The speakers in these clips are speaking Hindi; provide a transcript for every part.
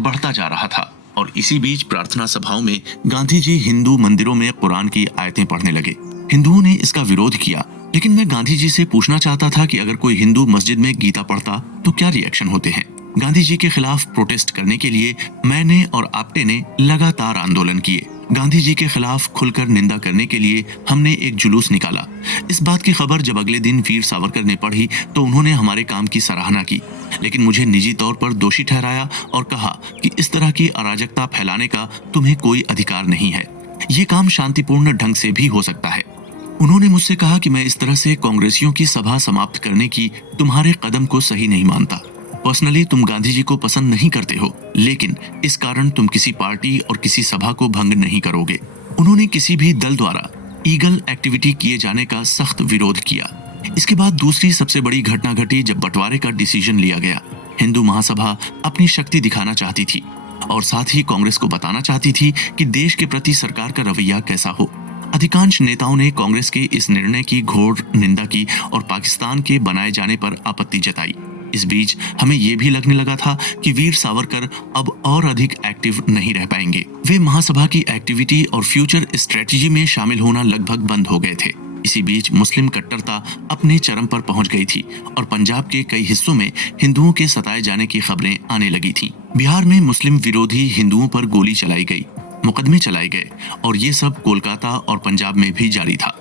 बढ़ता जा रहा था। और इसी बीच प्रार्थना सभाओं में गांधी जी हिंदू मंदिरों में कुरान की आयतें पढ़ने लगे। हिंदुओं ने इसका विरोध किया, लेकिन मैं गांधी जी से पूछना चाहता था कि अगर कोई हिंदू मस्जिद में गीता पढ़ता तो क्या रिएक्शन होते हैं। गांधी जी के खिलाफ प्रोटेस्ट करने के लिए मैंने और आप्टे ने लगातार आंदोलन किए। गांधी जी के खिलाफ खुलकर निंदा करने के लिए हमने एक जुलूस निकाला। इस बात की खबर जब अगले दिन वीर सावरकर ने पढ़ी तो उन्होंने हमारे काम की सराहना की, लेकिन मुझे निजी तौर पर दोषी ठहराया और कहा कि इस तरह की अराजकता फैलाने का तुम्हें कोई अधिकार नहीं है। ये काम शांतिपूर्ण ढंग से भी हो सकता है। उन्होंने मुझसे कहा कि मैं इस तरह से कांग्रेसियों की सभा समाप्त करने की तुम्हारे कदम को सही नहीं मानता। पर्सनली तुम गांधी जी को पसंद नहीं करते हो, लेकिन इस कारण तुम किसी पार्टी और किसी सभा को भंग नहीं करोगे। उन्होंने किसी भी दल द्वारा ईगल एक्टिविटी किए जाने का सख्त विरोध किया। इसके बाद दूसरी सबसे बड़ी घटना घटी जब बंटवारे का डिसीजन लिया गया। हिंदू महासभा अपनी शक्ति दिखाना चाहती थी और साथ ही कांग्रेस को बताना चाहती थी कि देश के प्रति सरकार का रवैया कैसा हो। अधिकांश नेताओं ने कांग्रेस के इस निर्णय की घोर निंदा की और पाकिस्तान के बनाए जाने पर आपत्ति जताई। इस बीच हमें यह भी लगने लगा था कि वीर सावरकर अब और अधिक एक्टिव नहीं रह पाएंगे। वे महासभा की एक्टिविटी और फ्यूचर स्ट्रेटजी में शामिल होना लगभग बंद हो गए थे। इसी बीच मुस्लिम कट्टरता अपने चरम पर पहुंच गई थी और पंजाब के कई हिस्सों में हिंदुओं के सताए जाने की खबरें आने लगी थीं। बिहार में मुस्लिम विरोधी हिंदुओं पर गोली चलाई गई, मुकदमे चलाए गए और ये सब कोलकाता और पंजाब में भी जारी था।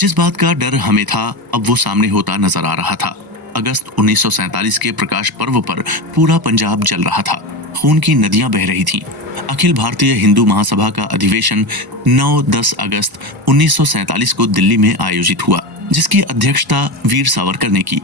जिस बात का डर हमें था अब वो सामने होता नजर आ रहा था। अगस्त 1947 के प्रकाश पर्व पर पूरा पंजाब जल रहा था, खून की नदियां बह रही थीं। अखिल भारतीय हिंदू महासभा का अधिवेशन 9-10 अगस्त 1947 को दिल्ली में आयोजित हुआ, जिसकी अध्यक्षता वीर सावरकर ने की।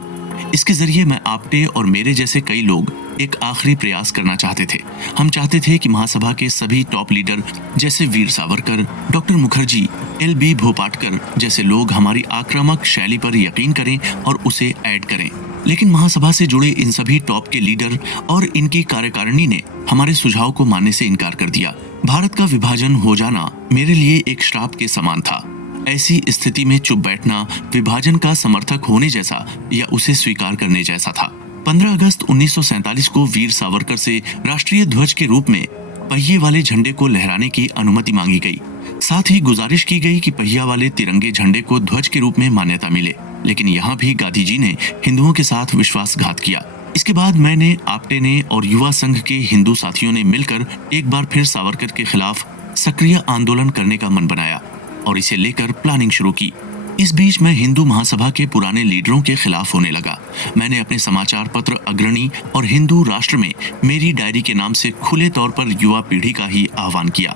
इसके जरिए मैं आप्टे और मेरे जैसे कई लोग एक आखिरी प्रयास करना चाहते थे। हम चाहते थे कि महासभा के सभी टॉप लीडर जैसे वीर सावरकर, डॉक्टर मुखर्जी, LB भोपाटकर जैसे लोग हमारी आक्रामक शैली पर यकीन करें और उसे ऐड करें। लेकिन महासभा से जुड़े इन सभी टॉप के लीडर और इनकी कार्यकारिणी ने हमारे सुझाव को मानने से इनकार कर दिया। भारत का विभाजन हो जाना मेरे लिए एक श्राप के समान था। ऐसी स्थिति में चुप बैठना विभाजन का समर्थक होने जैसा या उसे स्वीकार करने जैसा था। 15 अगस्त 1947 को वीर सावरकर से राष्ट्रीय ध्वज के रूप में पहिए वाले झंडे को लहराने की अनुमति मांगी गई। साथ ही गुजारिश की गई कि पहिया वाले तिरंगे झंडे को ध्वज के रूप में मान्यता मिले। लेकिन यहाँ भी गांधी जी ने हिंदुओं के साथ विश्वासघात किया। इसके बाद मैंने, आप्टे ने और युवा संघ के हिंदू साथियों ने मिलकर एक बार फिर सावरकर के खिलाफ सक्रिय आंदोलन करने का मन बनाया और इसे लेकर प्लानिंग शुरू की। इस बीच मैं हिंदू महासभा के पुराने लीडरों के खिलाफ होने लगा। मैंने अपने समाचार पत्र अग्रणी और हिंदू राष्ट्र में मेरी डायरी के नाम से खुले तौर पर युवा पीढ़ी का ही आह्वान किया।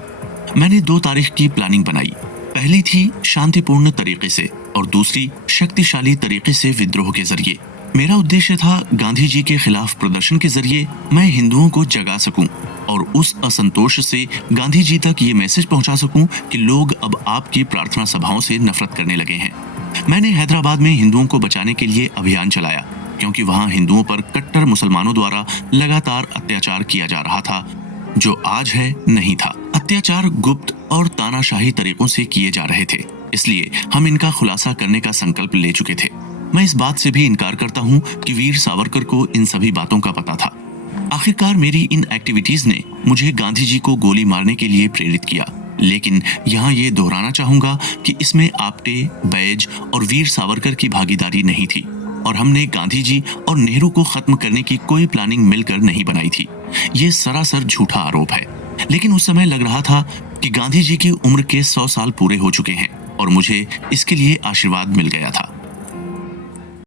मैंने 2 तारीख की प्लानिंग बनाई। पहली थी शांतिपूर्ण तरीके से और दूसरी शक्तिशाली तरीके से विद्रोह के जरिए। मेरा उद्देश्य था गांधी जी के खिलाफ प्रदर्शन के जरिए मैं हिंदुओं को जगा सकूं और उस असंतोष से गांधी जी तक ये मैसेज पहुंचा सकूं कि लोग अब आपकी प्रार्थना सभाओं से नफरत करने लगे हैं। मैंने हैदराबाद में हिंदुओं को बचाने के लिए अभियान चलाया, क्योंकि वहां हिंदुओं पर कट्टर मुसलमानों द्वारा लगातार अत्याचार किया जा रहा था, जो आज है नहीं था। अत्याचार गुप्त और तानाशाही तरीकों से किए जा रहे थे, इसलिए हम इनका खुलासा करने का संकल्प ले चुके थे। मैं इस बात से भी इनकार करता हूं कि वीर सावरकर को इन सभी बातों का पता था। आखिरकार मेरी इन एक्टिविटीज ने मुझे गांधी जी को गोली मारने के लिए प्रेरित किया, लेकिन यहाँ ये दोहराना चाहूंगा कि इसमें आप्टे, बैज और वीर सावरकर की भागीदारी नहीं थी और हमने गांधी जी और नेहरू को खत्म करने की कोई प्लानिंग मिलकर नहीं बनाई थी। ये सरासर झूठा आरोप है। लेकिन उस समय लग रहा था कि गांधी जी की उम्र के 100 साल पूरे हो चुके हैं और मुझे इसके लिए आशीर्वाद मिल गया था।